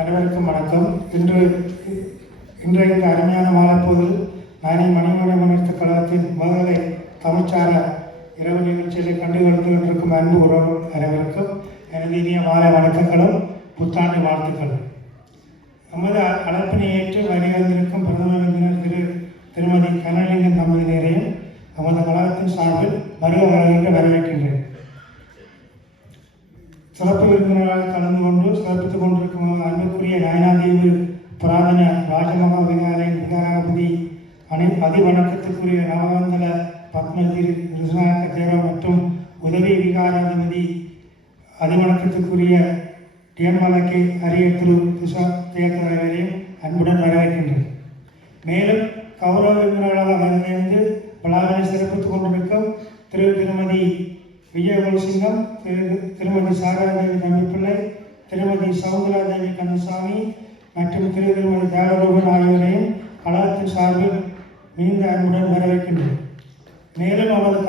அனைவருக்கும் வணக்கம். இன்றைய அருமையான மாலைப்போதில் நானே மணிமணி முன்னேற்ற கழகத்தின் முதலை தமிழ்ச்சார இரவு நிகழ்ச்சிகளை கண்டுகொண்டு கொண்டிருக்கும் அன்பு உறவு அனைவருக்கும் எனது இனிய மாலை வணக்கங்களும் புத்தாண்டு வாழ்த்துக்களும். நமது அழைப்பினை ஏற்று வருகின்றிருக்கும் பிரதம விருந்தினர் திருமதி கனலிங்கன் தம்பதியினரையும் நமது கழகத்தின் சார்பில் வருகின்ற வரவேற்கின்றேன். சிறப்பு விருந்தினராக கலந்து கொண்டு சிறப்பித்துக் கொண்டிருக்கும் அன்புக்குரிய நயனாதீவு பிரார்த்தன ராஜமகா விகாரின் விகாராபதி அதிவணக்கத்துக்குரிய நவகந்தல பத்மஜி ரிசநாயக்க தேவர் மற்றும் உதவி விகாராதிபதி அதிவணக்கத்துக்குரிய டிஎன்மலக்கை அரிய திரு துஷா தேக்கரையரையும் அன்புடன் வரவேற்கின்றேன். மேலும் கௌரவ விருந்தினர்களாக வரவேற்று விழாவினை சிறப்பித்துக் கொண்டிருக்கும் திருமதி விஜயகுலசிங்கம், திருமதி சாரதாதேவி தம்பிப்பிள்ளை, திருமதி சவுந்தராதேவி கந்தசாமி மற்றும் திருமதி தேவரூபன் ஆகியோரையும் கழகத்தின் சார்பில் மிகுந்த அன்புடன் வரவேற்கின்றோம். மேலும் அவரது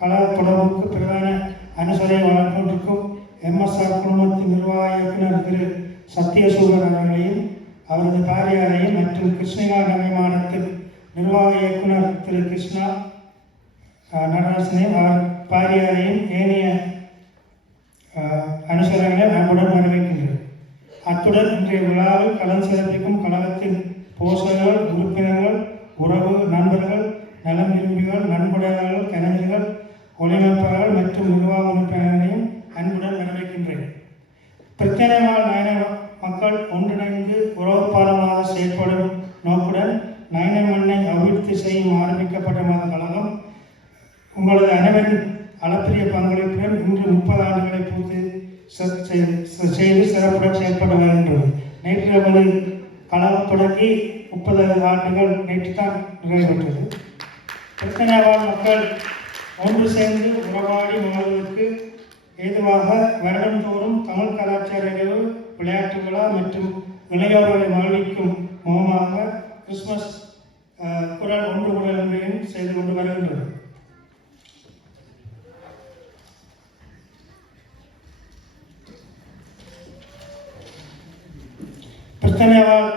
கழக தொடர்புக்கு பிரதான அனுசரை வழங்கிக்கொண்டிருக்கும் எம்எஸ்ஆர் குழுமத்தின் நிர்வாக இயக்குநர் திரு சத்யசூரன் அவர்களையும் அவரது பாரியாரையும் மற்றும் கிருஷ்ணகிரி நகரமானத்தின் நிர்வாக இயக்குநர் திரு கிருஷ்ணா நடராசனையும் அவர் பாரியாரையும் ஏனைய அனுசரங்களை அன்புடன் வரவேற்கின்றனர். அத்துடன் இன்றைய விழாவில் கலந்து சிறப்பிக்கும் கழகத்தின் போஷகர்கள், உறுப்பினர்கள், உறவு நண்பர்கள், நலம் விரும்பிகள், நன்கொடையாளர்கள், கலைஞர்கள், ஒளிமைப்பாளர்கள் மற்றும் நிர்வாக உறுப்பினர்களையும் அன்புடன் வரவேற்கின்றேன். பிரச்சனை வாழ் நயன மக்கள் ஒன்றிணைந்து உறவு பாலமாக செயற்படும் நோக்குடன் நயன மண்ணை அபிவிருத்தி செய்யும் ஆரம்பிக்கப்பட்ட மத கழகம் உங்களது அனைவரின் அளப்பரிய பங்களிப்புடன் இன்று 30 ஆண்டுகளை பூர்த்தி செய்து சிறப்புடன் செயல்பட வருகின்றது. நேற்று நமது கழகம் தொடங்கி 30 ஆண்டுகள் நேற்று தான் நிறைவேற்றது. பிரச்சனைவாழ் மக்கள் ஒன்று சேர்ந்து உறவாடி வாழ்வதற்கு ஏதுவாக வருடந்தோறும் தமிழ் கலாச்சார நிகழ்வு, விளையாட்டு விழா மற்றும் இளையோர்களை வாழ்விக்கும் முகமாக கிறிஸ்துமஸ் குரல் ஒன்று குரல் என்பதையும் செய்து கொண்டு வருகின்றது. பிரச்சனையால்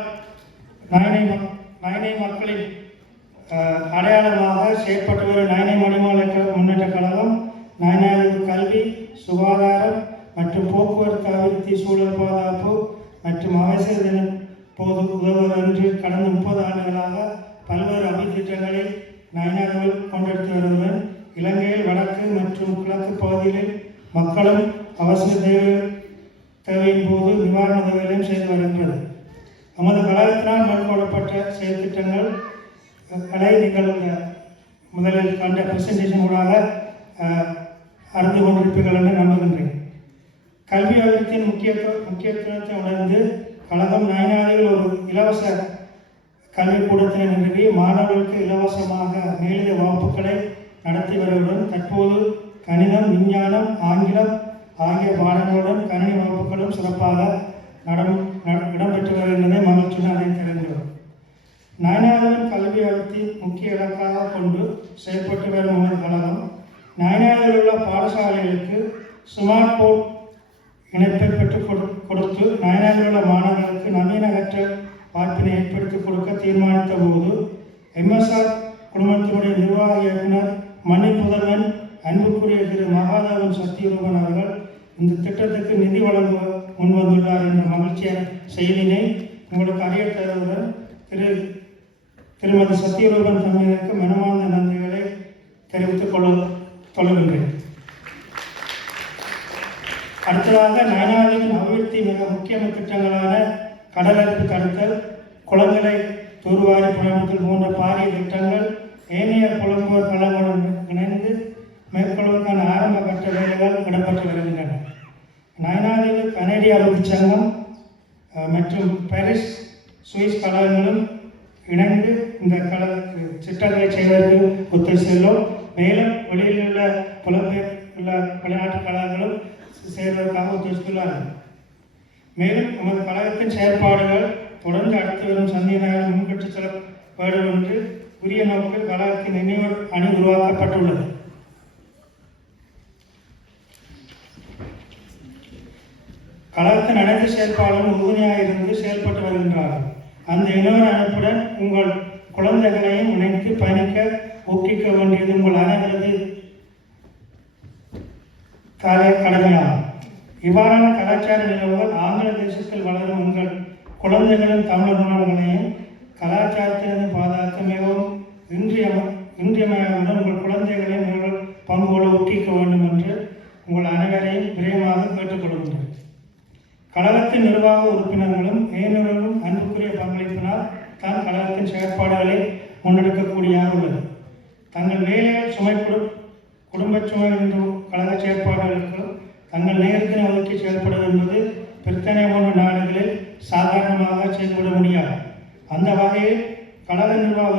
நயனை மக்களின் அடையாளமாக செயற்பட்டு வரும் நயனை மணிமாலை முன்னேற்ற கழகம் நயனாதிவு கல்வி, சுகாதாரம் மற்றும் போக்குவரத்து அபிவிருத்தி, சூழல் பாதுகாப்பு மற்றும் அவசிய தின போது உதவுவதென்று கடந்த 30 ஆண்டுகளாக பல்வேறு அபித்திட்டங்களை நயனாதிவில் கொண்டெடுத்து வருவதுடன் இலங்கையில் வடக்கு மற்றும் கிழக்கு பகுதிகளில் மக்களும் அவசிய தேவையின் போது நிவாரண உதவிகளையும் செய்து வருகின்றது. நமது கழகத்தினால் மேற்கொள்ளப்பட்ட செயற்திட்டங்களை நீங்கள் முதலில் கண்ட பிரசன்டேஷன் ஊடாக அறிந்து கொண்டிருப்பீர்கள் என்று நம்புகின்றேன். கல்வி அபிவிருத்தியின் முக்கியத்துவத்தை உணர்ந்து கழகம் நயனாதியில் ஒரு இலவச கல்விக்கூடத்தினை நிறுவி மாணவர்களுக்கு இலவசமாக மேலிட வகுப்புகளை நடத்தி வருவதுடன் தற்போது கணிதம், விஞ்ஞானம், ஆங்கிலம் ஆகிய பாடங்களுடன் கணினி வகுப்புகளும் சிறப்பாக இடம்பெற்று வருகின்றதை மகிழ்ச்சியுடன் அதை தெரிந்தோம். நயனாதிவின் கல்வி அபிவிருத்தி முக்கிய இலக்காக கொண்டு செயல்பட்டு வரும் நமது கழகம் நயனாதிவில் உள்ள பாடசாலைகளுக்கு ஸ்மார்ட் போர்ட் இணைப்பை பெற்றுக் கொடுத்து நயனாதிவில் உள்ள மாணவர்களுக்கு நவீன கற்றல் வாய்ப்பினை ஏற்படுத்தி கொடுக்க தீர்மானித்த போது எம்எஸ்ஆர் குழுமத்தினுடைய நிர்வாக இயக்குனர் மணி புதல்வன் அன்புக்குரிய திரு மகாதேவன் சத்தியரூபன் அவர்கள் இந்த திட்டத்துக்கு நிதி வழங்க முன்வந்துள்ளார் என்ற மகிழ்ச்சியான செய்தியினை உங்களுக்கு அறிய தருவதுடன் திருமதி சத்தியரூபன் தம்பியருக்கு மனமார்ந்த நன்றிகளை தெரிவித்துக் கொள்கின்றேன். அடுத்ததாக நயனாதிவின் அபிவிருத்தி மிக முக்கிய திட்டங்களான கடலரிப்பு தடுத்தல், குளங்களை தூர்வாரி புனரமைத்தல் போன்ற பாரிய திட்டங்கள் ஏனைய புலம்புவோர் களங்களுடன் இணைந்து மேற்கொள்வதற்கான ஆரம்ப கட்ட வேலைகள் இடம்பெற்று வருகின்றன. நயனாதிவு கனேடிய அபிவிருத்தி சங்கம் மற்றும் பாரிஸ் சுவிஸ் கழகங்களும் இணைந்து இந்த திட்டங்களை செய்வதற்கு ஒத்துழைத்துள்ளோம். மேலும் வெளியில் உள்ள புலம்பெயர் உள்ள வெளிநாட்டு கழகங்களும் சேர்வதற்காக ஒத்துழைத்துள்ளார்கள். மேலும் நமது கழகத்தின் செயற்பாடுகள் தொடர்ந்து அடுத்து வரும் சந்தியினர்கள் முன்கட்டு செல்ல வேண்டும் என்று உரிய நோக்கில் கழகத்தின் நினைவு அணி உருவாக்கப்பட்டுள்ளது. கழகத்தின் அனைத்து செயல்பாடுகளும் உறுதுணையாக இருந்து செயல்பட்டு வருகின்றார்கள். அந்த இணைய அமைப்புடன் உங்கள் குழந்தைகளையும் இணைத்து பயணிக்க ஊக்குவிக்க வேண்டியது உங்கள் அனைவரது கடமையாகும். இவ்வாறான கலாச்சார நிகழ்வுகள் ஆங்கில தேசத்தில் வளரும் உங்கள் குழந்தைகளின் தமிழ் உணர்வுகளையும் கலாச்சாரத்திலிருந்து பாதுகாக்க மிகவும் இன்றியமையாதவுடன் உங்கள் குழந்தைகளையும் நீங்கள் பங்குகொள்ள ஊக்குவிக்க வேண்டும் என்று உங்கள் அனைவரையும் விரைவாக கேட்டுக்கொள்கின்றனர். கழகத்தின் நிர்வாக உறுப்பினர்களும் மேயர்களும் அன்புக்குரிய பங்களிப்பினால் தான் கழகத்தின் செயற்பாடுகளை முன்னெடுக்கக்கூடியதாக உள்ளது. தங்கள் வேலைகள் குடும்ப சுமை என்று கழக செயற்பாடுகளுக்கு தங்கள் நேரத்தினை ஒதுக்கி செயல்படும் என்பது பிரித்தானிய போன்ற நாடுகளில் சாதாரணமாக செயல்பட முடியாது. அந்த வகையில் கழக நிர்வாக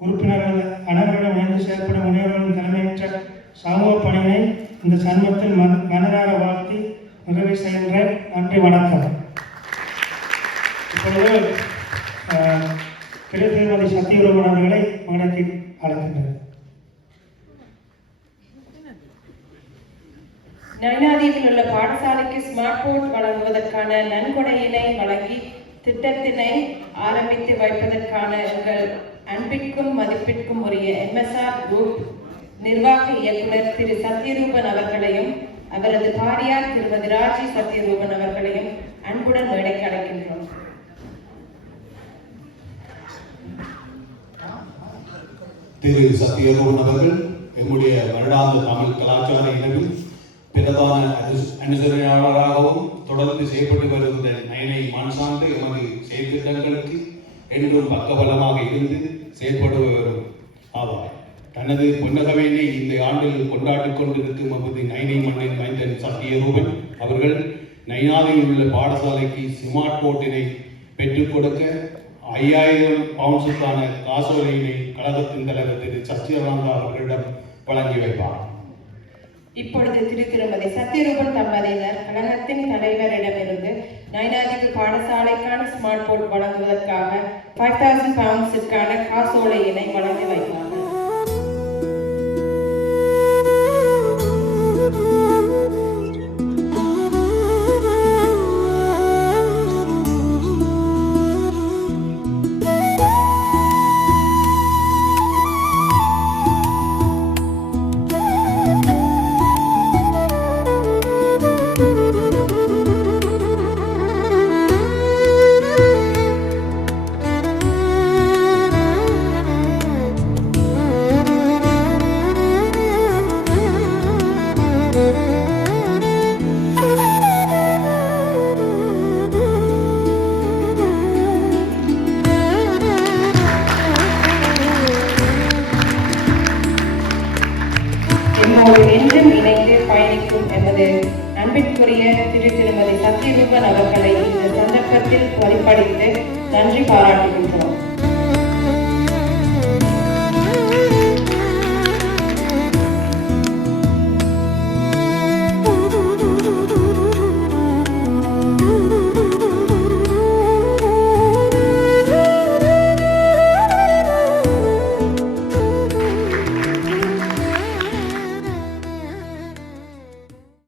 உறுப்பினர்கள் அனைவரிடம் இணைந்து செயல்படும் முனைவர்களின் தலைமையற்ற சமூக பணியினை இந்த சன்மத்தில் மனதார வாழ்த்தி நிறைவு செய்கின்றேன். நன்றி, வணக்கம். இப்பொழுது திருமதி சத்தியரூபன் அவர்களை மேடைக்கு அழைக்கின்றனர். நைனாதீவில் உள்ள பாடசாலைக்கு ஸ்மார்ட் போர்ட் வழங்குவதற்கான நன்கொடையினை வழங்கி திட்டத்தினை ஆரம்பித்து வைப்பதற்கான எங்கள் அன்பிற்கும் மதிப்பிற்கும் உரிய MSR குரூப் நிர்வாக இயக்குனர் திரு சத்யரூபன் அவர்களையும் அவரது பாரியார் திருமதி ராஜி சத்யரூபன் அவர்களையும் அன்புடன் மேடைக்கு அழைக்கின்றோம். திரு சத்யரூபன் அவர்கள் எங்களுடைய வருடாந்த தமிழ் கலாச்சார இனவில் பிரதான அனுசரணையாளராகவும் தொடர்ந்து செயல்பட்டு வருகின்ற நயனை மண் எமது செயற்திட்டங்களுக்கு என்றும் பக்கபலமாக இருந்து செயல்படுபவரும் ஆவார். தனது பொன்னகவேனை இந்த ஆண்டில் கொண்டாடிக் கொண்டிருக்கும் எமது நயனை மண்ணின் மைந்தன் சத்யரூபன் அவர்கள் நைனாவில் உள்ள பாடசாலைக்கு ஸ்மார்ட் போர்ட்டினை பெற்றுக் கொடுக்க 5000 பவுண்ட்ஸுக்கான காசோலையினை கழகத்தின் தலைவர் திரு சத்யராந்தா அவர்களிடம் வழங்கி வைப்பார். இப்பொழுது திருமதி சத்யரூபன் தம்பதியினர் கழகத்தின் தலைவரிடமிருந்து நைனாதிக்கு பாடசாலைக்கான ஸ்மார்ட் போர்ட் வழங்குவதற்காக 5000 பவுண்ட்ஸுக்கான காசோலையினை வழங்கி வைப்பார்கள். என்றும் இணைந்து பயணிக்கும் எமது அன்பிற்குரிய திருமதி சத்யரூபன் அவர்களை இந்த சந்தர்ப்பத்தில் வழிபடித்து நன்றி பாராட்டுகின்றோம்.